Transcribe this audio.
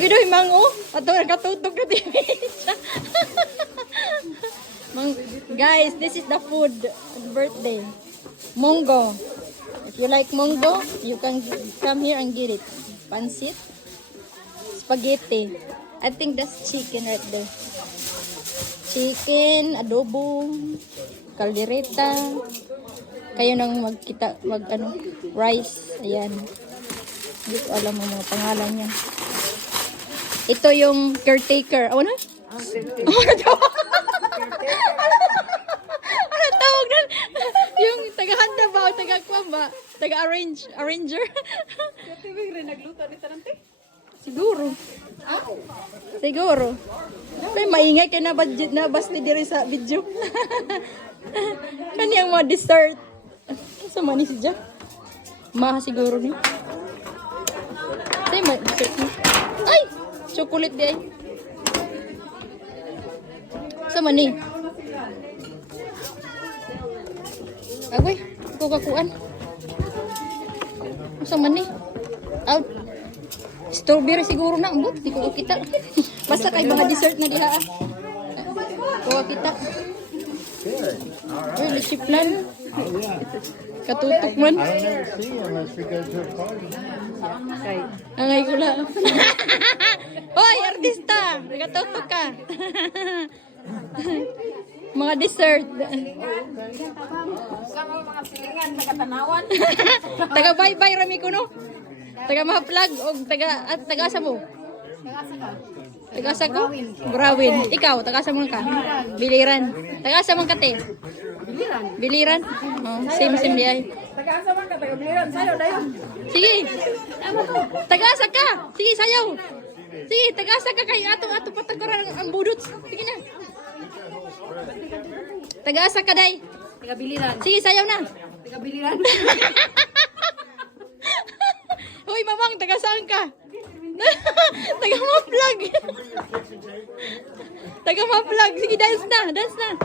Gidoy mango, ato nakatutok na TV. Guys, this is the food birthday. Mongo. If you like mongo, you can come here and get it. Pansit, spaghetti. I think that's chicken right there. Chicken, adobo, caldereta. Kayo nang magkita, rice. Ayan. Hindi ko alam ang mga pangalan niya. Ito yung caretaker. Ano? Ano tawag nun? Yung taga-handa ba o taga-kuha ba? Taga-arranger. Nagluto ni Tarante? Siguro. Siguro. May maingay kaya na budget na basti diri sa video. Kaniyang mga dessert. Sa mani si Jack. Maha siguro ni. Say dessert ni. Ay! Chocolate di ay. Sa mani. Agoy, kukakuan. Sa mani. Out. Strawberry siguro na. Ambot, di ko kita. Basta kay mga dessert na diha. Kuha kita. Ay, lechip plan. Katutok man. Angay ko lang. Hoy, artista! Nagatutok ka. Mga dessert. Sama mga silingan, taga-tanawan. Taga bye-bye rami ko no. Taga ma-vlog o taga asa mo? Taga asa ko? Brawin. Ikaw, taga asa mo ka? Biliran. Taga asa mo ka te? Biliran. Biliran? Oh, same di ay. Taga-asa man ka, taga-biliran. Sayo, dayon. Sige. Taga asa ka? Sige, sayaw. Sige, taga asa ka kay ato patakuran ang budot. Sige na. Taga asa ka day? Taga-biliran. Sige, sayaw na. Taga-biliran. Hoy, mamang, taga saan ka? Taga ma-vlog. Taga ma-vlog. Sige, dance na.